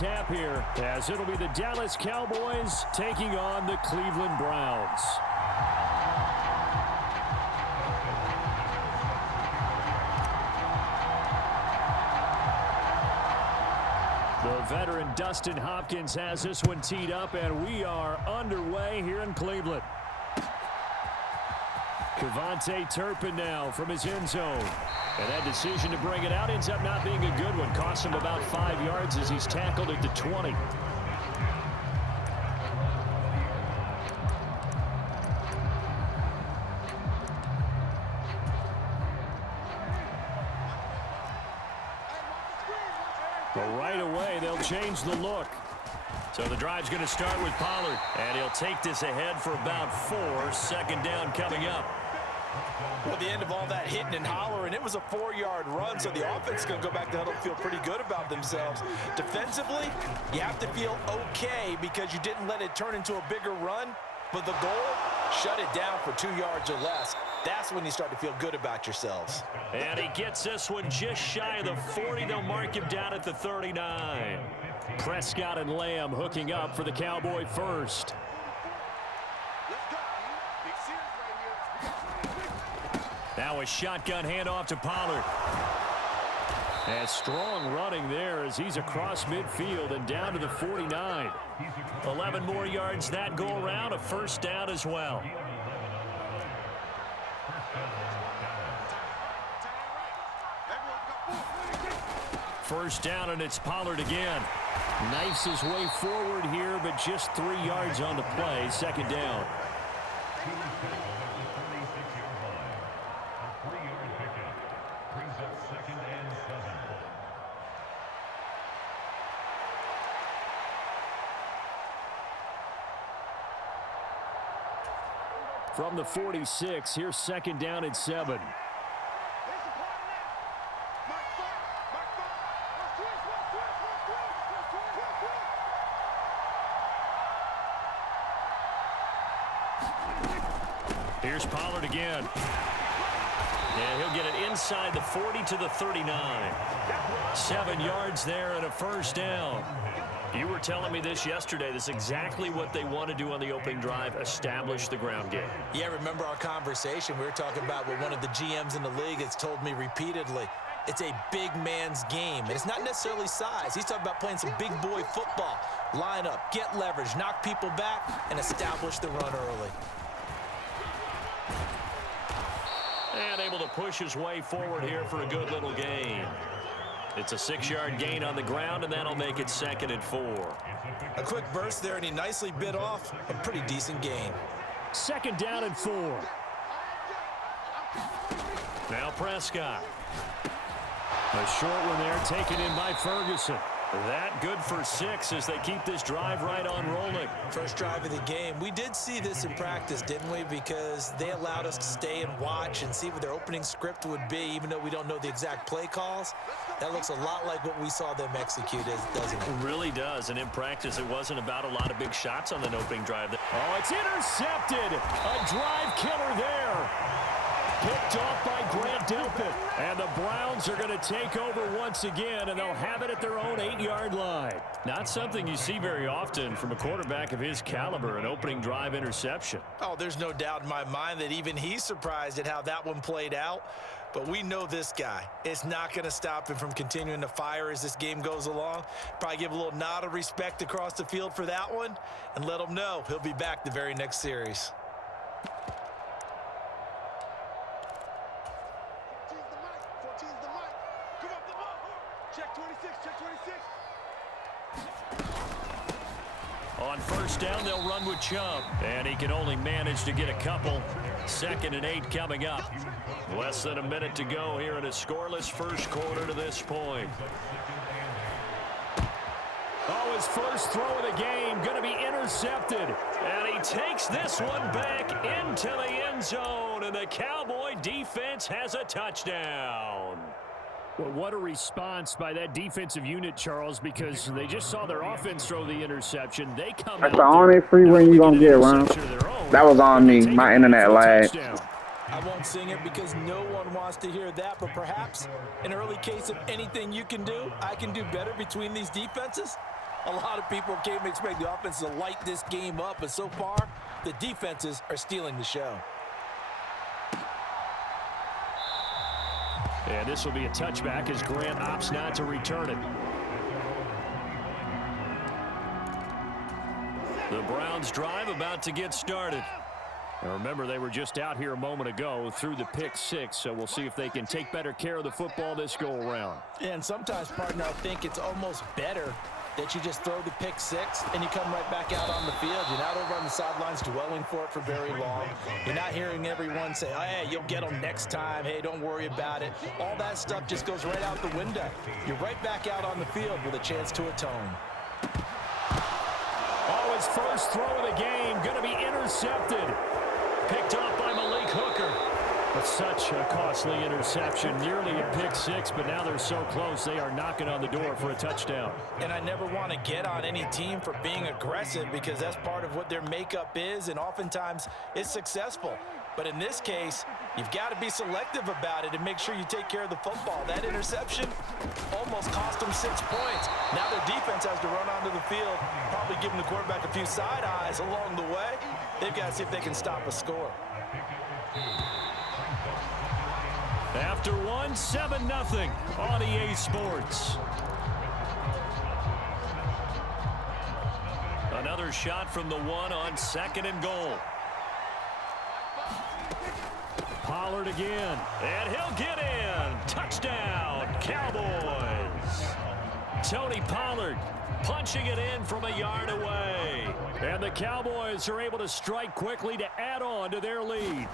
tap here, as it'll be the Dallas Cowboys taking on the Cleveland Browns. The veteran Dustin Hopkins has this one teed up, and we are underway here in Cleveland. Kevontae Turpin now from his end zone. And that decision to bring it out ends up not being a good one. Cost him about 5 yards as he's tackled at the 20. But right away, they'll change the look. So the drive's going to start with Pollard. And he'll take this ahead for about 4. Second down coming up. Well, the end of all that hitting and hollering, it was a 4-yard run, so the offense is going to go back to huddle and feel pretty good about themselves. Defensively, you have to feel okay because you didn't let it turn into a bigger run, but the goal, shut it down for 2 yards or less. That's when you start to feel good about yourselves. And he gets this one just shy of the 40. They'll mark him down at the 39. Prescott and Lamb hooking up for the Cowboy first. Now a shotgun handoff to Pollard. And strong running there as he's across midfield and down to the 49. 11 more yards that go around, a first down as well. First down, and it's Pollard again. Knifes his way forward here, but just 3 yards on the play. Second down. From the 46, here's second down and 7. Here's Pollard again. And he'll get it inside the 40 to the 39. 7 yards there and a first down. You were telling me this yesterday. This is exactly what they want to do on the opening drive, establish the ground game. Yeah, remember our conversation. We were talking about what one of the GMs in the league has told me repeatedly. It's a big man's game, and it's not necessarily size. He's talking about playing some big boy football. Line up, get leverage, knock people back, and establish the run early. And able to push his way forward here for a good little gain. It's a 6-yard gain on the ground, and that'll make it 2nd and 4. A quick burst there, and he nicely bit off a pretty decent gain. 2nd down and 4. Now Prescott. A short one there taken in by Ferguson. That good for 6 as they keep this drive right on rolling. First drive of the game. We did see this in practice, didn't we? Because they allowed us to stay and watch and see what their opening script would be, even though we don't know the exact play calls. That looks a lot like what we saw them execute, doesn't it? It really does. And in practice, it wasn't about a lot of big shots on the opening drive. Oh, it's intercepted. A drive killer there. Picked off by Grant Delpit. And the Browns are going to take over once again, and they'll have it at their own 8-yard line. Not something you see very often from a quarterback of his caliber, an opening drive interception. Oh, there's no doubt in my mind that even he's surprised at how that one played out. But we know this guy. It's not going to stop him from continuing to fire as this game goes along. Probably give a little nod of respect across the field for that one, and let him know he'll be back the very next series. On first down, they'll run with Chubb. And he can only manage to get a couple. 2nd and 8 coming up. Less than a minute to go here in a scoreless first quarter to this point. Oh, his first throw of the game going to be intercepted. And he takes this one back into the end zone. And the Cowboy defense has a touchdown. Well, what a response by that defensive unit, Charles, because they just saw their offense throw the interception. They come That's the only free win you're going to get, Ron. That was on me. My internet lagged. I won't sing it because no one wants to hear that, but perhaps an early case of anything you can do, I can do better between these defenses. A lot of people came to expect the offense to light this game up, but so far, the defenses are stealing the show. And this will be a touchback as Grant opts not to return it. The Browns drive about to get started. Now remember, they were just out here a moment ago through the pick six, so we'll see if they can take better care of the football this go-around. And sometimes, partner, I think it's almost better that you just throw the pick six and you come right back out on the field. You're not over on the sidelines dwelling for it for very long. You're not hearing everyone say, oh, hey, you'll get them next time. Hey, don't worry about it. All that stuff just goes right out the window. You're right back out on the field with a chance to atone. Oh, his first throw of the game going to be intercepted. Picked off by Malik Hooker. But such a costly interception, nearly a pick six, but now they're so close they are knocking on the door for a touchdown. And I never want to get on any team for being aggressive because that's part of what their makeup is, and oftentimes it's successful. But in this case, you've got to be selective about it and make sure you take care of the football. That interception almost cost them 6 points. Now their defense has to run onto the field, probably giving the quarterback a few side eyes along the way. They've got to see if they can stop a score. After one, 7-0 on EA Sports. Another shot from the one on 2nd and goal. Pollard again, and he'll get in. Touchdown, Cowboys. Tony Pollard punching it in from a yard away. And the Cowboys are able to strike quickly to add on to their lead.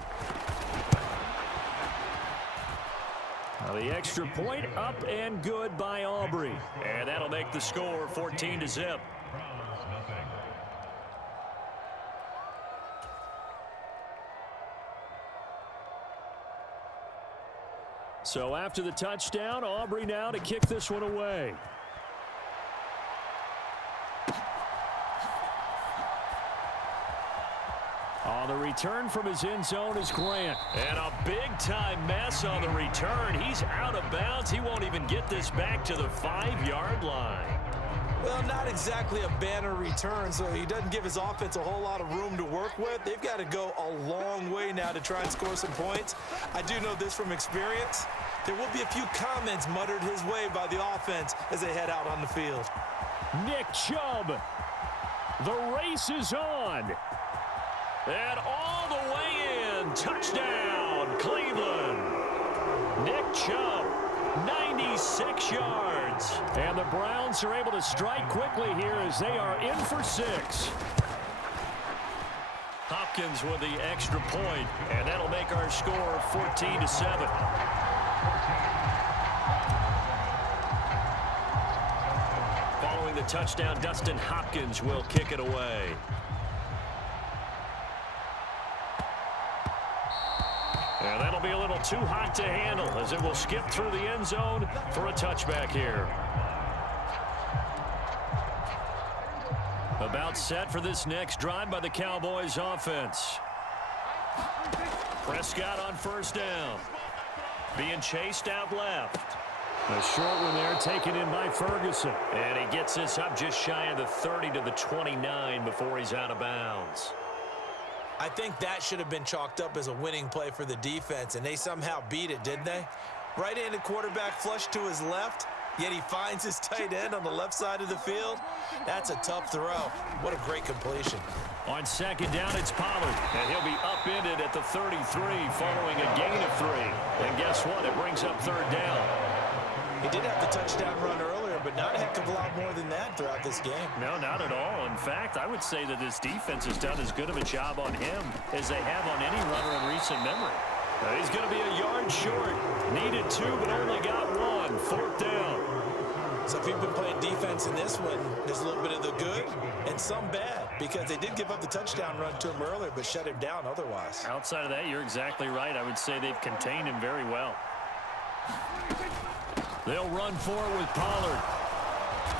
Now the extra point up and good by Aubrey. And that'll make the score 14-0. So after the touchdown, Aubrey now to kick this one away. On the return from his end zone is Grant. And a big-time mess on the return. He's out of bounds. He won't even get this back to the 5-yard line. Well, not exactly a banner return, so he doesn't give his offense a whole lot of room to work with. They've got to go a long way now to try and score some points. I do know this from experience. There will be a few comments muttered his way by the offense as they head out on the field. Nick Chubb. The race is on. And all the way in. Touchdown, Cleveland. Nick Chubb, 96 yards. And the Browns are able to strike quickly here as they are in for 6. Hopkins with the extra point, and that'll make our score 14-7. Following the touchdown, Dustin Hopkins will kick it away. And that'll be a little too hot to handle as it will skip through the end zone for a touchback here. About set for this next drive by the Cowboys offense. Prescott on first down. Being chased out left. A short one there taken in by Ferguson. And he gets this up just shy of the 30 to the 29 before he's out of bounds. I think that should have been chalked up as a winning play for the defense, and they somehow beat it, didn't they? Right-handed quarterback flush to his left, yet he finds his tight end on the left side of the field. That's a tough throw. What a great completion. On second down, it's Pollard, and he'll be upended at the 33 following a gain of 3. And guess what? It brings up third down. He did have the touchdown run earlier, but not a heck of a lot more than that throughout this game. No, not at all. In fact, I would say that this defense has done as good of a job on him as they have on any runner in recent memory. He's going to be a yard short. Needed 2, but only got 1. Fourth down. So if you've been playing defense in this one, there's a little bit of the good and some bad, because they did give up the touchdown run to him earlier, but shut him down otherwise. Outside of that, you're exactly right. I would say they've contained him very well. They'll run forward with Pollard.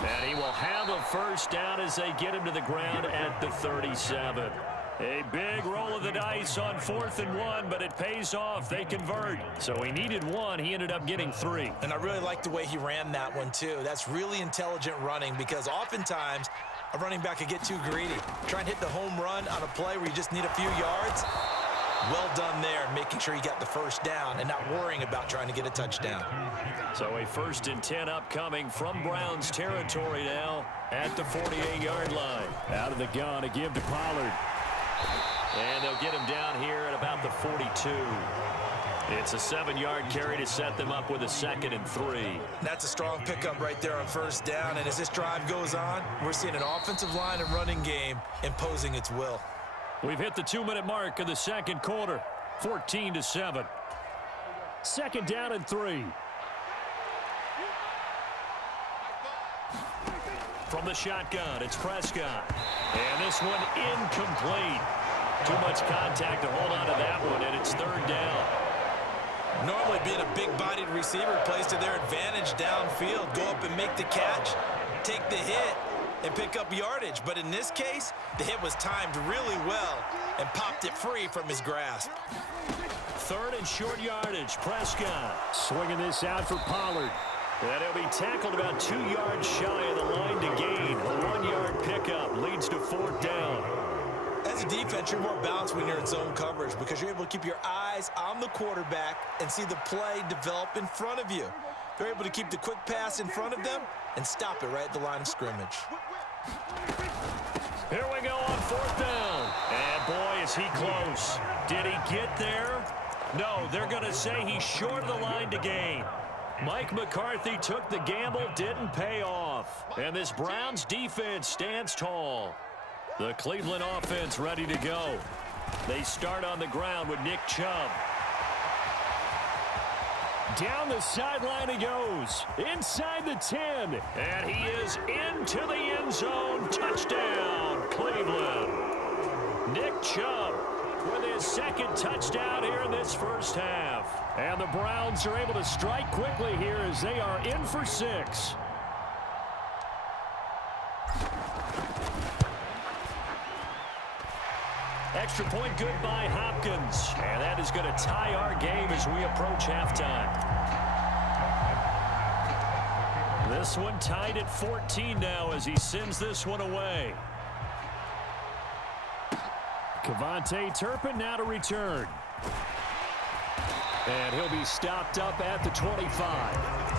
And he will have a first down as they get him to the ground at the 37. A big roll of the dice on 4th and 1, but it pays off. They convert. So he needed 1. He ended up getting 3. And I really like the way he ran that one, too. That's really intelligent running because oftentimes a running back could get too greedy. Try and hit the home run on a play where you just need a few yards. Well done there, making sure you got the first down and not worrying about trying to get a touchdown. So a 1st and 10 upcoming from Browns territory now at the 48-yard line. Out of the gun, a give to Pollard. And they'll get him down here at about the 42. It's a 7-yard carry to set them up with a 2nd and 3. That's a strong pickup right there on 1st down. And as this drive goes on, we're seeing an offensive line and running game imposing its will. We've hit the 2-minute mark of the 2nd quarter, 14-7. 2nd down and 3. From the shotgun, it's Prescott. And this one incomplete. Too much contact to hold on to that one, and it's 3rd down. Normally being a big-bodied receiver plays to their advantage downfield. Go up and make the catch, take the hit, and pick up yardage. But in this case, the hit was timed really well and popped it free from his grasp. 3rd and short yardage. Prescott swinging this out for Pollard. And he'll be tackled about 2 yards shy of the line to gain. A 1-yard pickup leads to 4th down. As a defense, you're more balanced when you're in zone coverage because you're able to keep your eyes on the quarterback and see the play develop in front of you. They're able to keep the quick pass in front of them and stop it right at the line of scrimmage. Here we go on 4th down. And boy, is he close. Did he get there? No, they're going to say he's short of the line to gain. Mike McCarthy took the gamble, didn't pay off. And this Browns defense stands tall. The Cleveland offense ready to go. They start on the ground with Nick Chubb. Down the sideline he goes. Inside the 10. And he is into the end zone. Touchdown, Cleveland. Nick Chubb with his 2nd touchdown here in this first half. And the Browns are able to strike quickly here as they are in for 6. Extra point good by Hopkins. And that is going to tie our game as we approach halftime. This one tied at 14 now as he sends this one away. Kevontae Turpin now to return. And he'll be stopped up at the 25.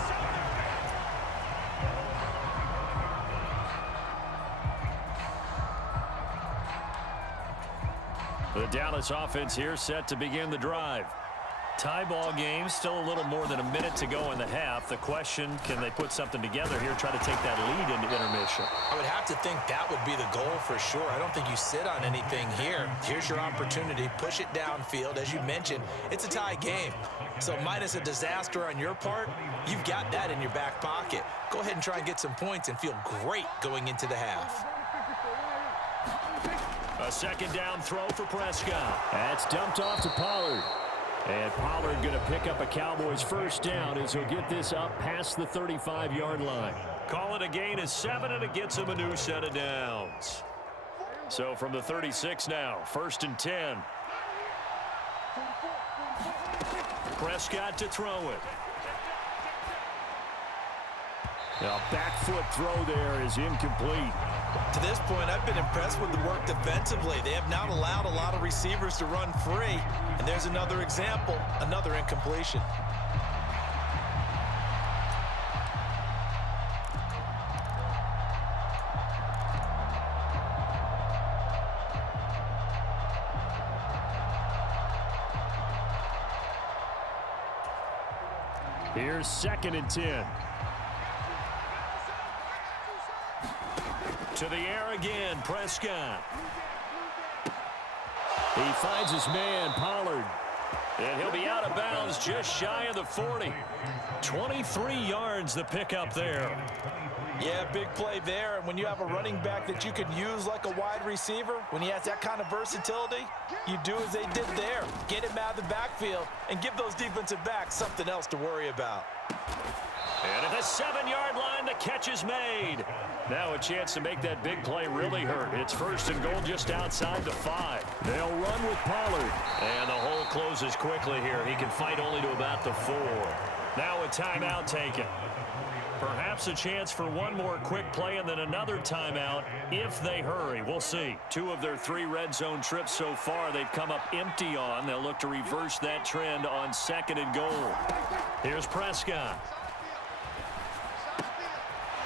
The Dallas offense here set to begin the drive. Tie ball game, still a little more than a minute to go in the half. The question, can they put something together here, try to take that lead into intermission? I would have to think that would be the goal for sure. I don't think you sit on anything here. Here's your opportunity. Push it downfield. As you mentioned, it's a tie game. So minus a disaster on your part, you've got that in your back pocket. Go ahead and try and get some points and feel great going into the half. A 2nd down throw for Prescott. That's dumped off to Pollard. And Pollard going to pick up a Cowboys 1st down as he'll get this up past the 35-yard line. Call it a gain of 7, and it gets him a new set of downs. So from the 36 now, 1st and 10. Prescott to throw it. A back foot throw there is incomplete. To this point, I've been impressed with the work defensively. They have not allowed a lot of receivers to run free. And there's another example, another incompletion. Here's 2nd and 10. To the air again, Prescott. He finds his man, Pollard. And he'll be out of bounds just shy of the 40. 23 yards the pickup there. Yeah, big play there. And when you have a running back that you can use like a wide receiver, when he has that kind of versatility, you do as they did there. Get him out of the backfield and give those defensive backs something else to worry about. And at the 7-yard line, the catch is made. Now a chance to make that big play really hurt. It's 1st and goal just outside the 5. They'll run with Pollard. And the hole closes quickly here. He can fight only to about the 4. Now a timeout taken. Perhaps a chance for one more quick play and then another timeout if they hurry. We'll see. 2 of their 3 red zone trips so far they've come up empty on. They'll look to reverse that trend on 2nd and goal. Here's Prescott.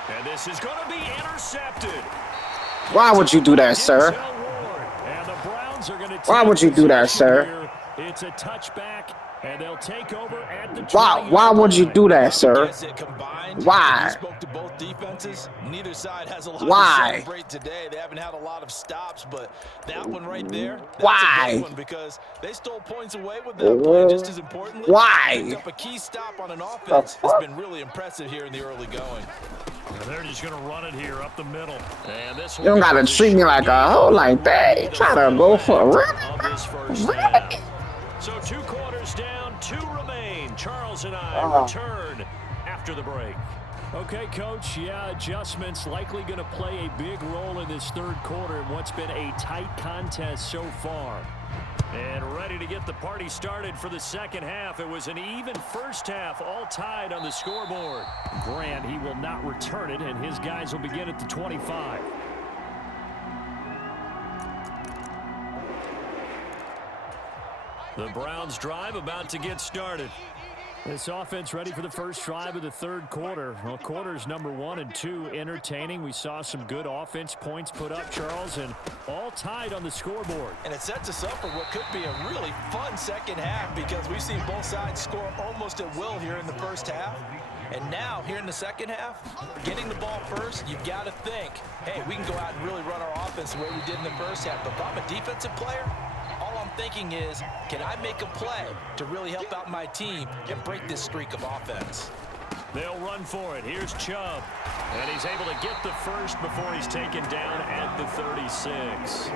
And this is going to be intercepted. Why would you do that, sir? And the Browns are going to Why would you do that, sir? It's a touchback, and they'll take over at the Why would you do that, sir? Why? You spoke to both defenses. Neither side has a lot Why? to celebrate today. They haven't had a lot of stops, but that one right there, that's Why? a big one because they stole points away with that play. Just as importantly, why? picked up a key stop on an offense. It's been really impressive here in the early going. And they're just going to run it here up the middle. And this You don't gotta treat me like a hoe like that. You try to go for a run. So 2 quarters down, 2 remain. Charles and I return after the break. Okay, Coach, yeah, adjustments likely going to play a big role in this 3rd quarter in what's been a tight contest so far. And ready to get the party started for the 2nd half. It was an even 1st half, all tied on the scoreboard. Grant, he will not return it, and his guys will begin at the 25. The Browns drive about to get started. This offense ready for the first drive of the 3rd quarter. Well, quarters number 1 and 2 entertaining. We saw some good offense points put up, Charles, and all tied on the scoreboard. And it sets us up for what could be a really fun 2nd half because we've seen both sides score almost at will here in the 1st half. And now, here in the 2nd half, getting the ball first, you've got to think, hey, we can go out and really run our offense the way we did in the 1st half. But if I'm a defensive player, all I'm thinking is, can I make a play to really help out my team and break this streak of offense? They'll run for it. Here's Chubb. And he's able to get the first before he's taken down at the 36.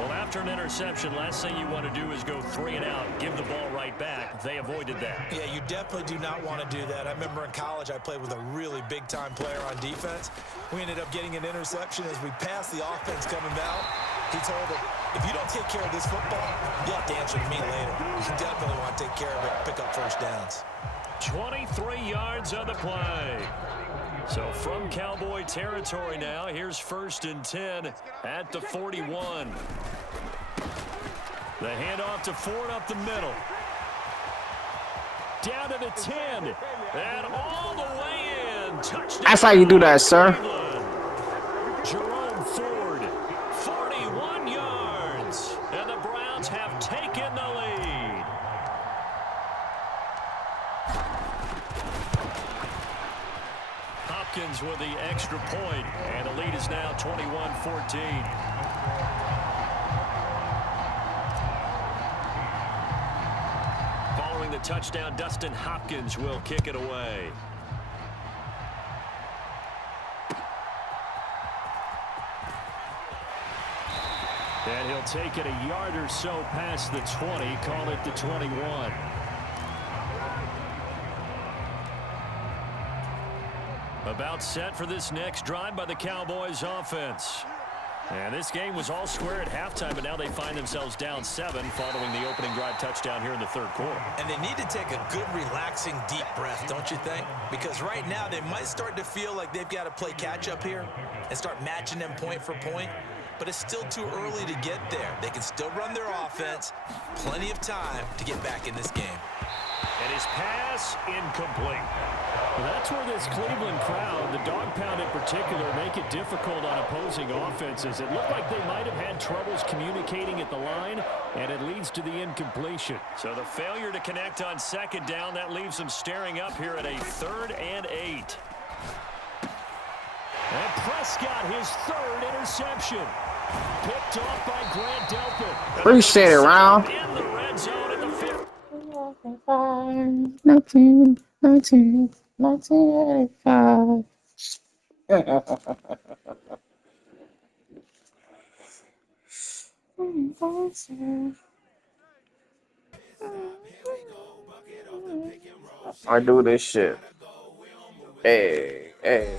Well, after an interception, last thing you want to do is go 3 and out, give the ball right back. They avoided that. Yeah, you definitely do not want to do that. I remember in college I played with a really big-time player on defense. We ended up getting an interception as we passed the offense coming out. He told him, if you don't take care of this football, you'll have to answer to me later. You definitely want to take care of it, pick up 1st downs. 23 yards on the play. So from Cowboy territory now, here's 1st and 10 at the 41. The handoff to Ford up the middle. Down to the 10. And all the way in. Touchdown. That's how you do that, sir. Jerome Ford, 41 yards. And the Browns have taken the lead. Hopkins with the extra point, and the lead is now 21-14. Following the touchdown, Dustin Hopkins will kick it away. And he'll take it a yard or so past the 20, call it the 21. About set for this next drive by the Cowboys offense. And this game was all square at halftime, but now they find themselves down 7 following the opening drive touchdown here in the 3rd quarter. And they need to take a good, relaxing, deep breath, don't you think? Because right now they might start to feel like they've got to play catch-up here and start matching them point for point. But it's still too early to get there. They can still run their offense. Plenty of time to get back in this game. And his pass incomplete. Well, that's where this Cleveland crowd, the dog pound in particular, make it difficult on opposing offenses. It looked like they might have had troubles communicating at the line, and it leads to the incompletion. So the failure to connect on 2nd down, that leaves them staring up here at a 3rd and 8. And Prescott, his 3rd interception. Picked off by Grant Delpit. Appreciate it, Ron. In the red zone at the 5th. 1985. I do this shit. Hey, hey.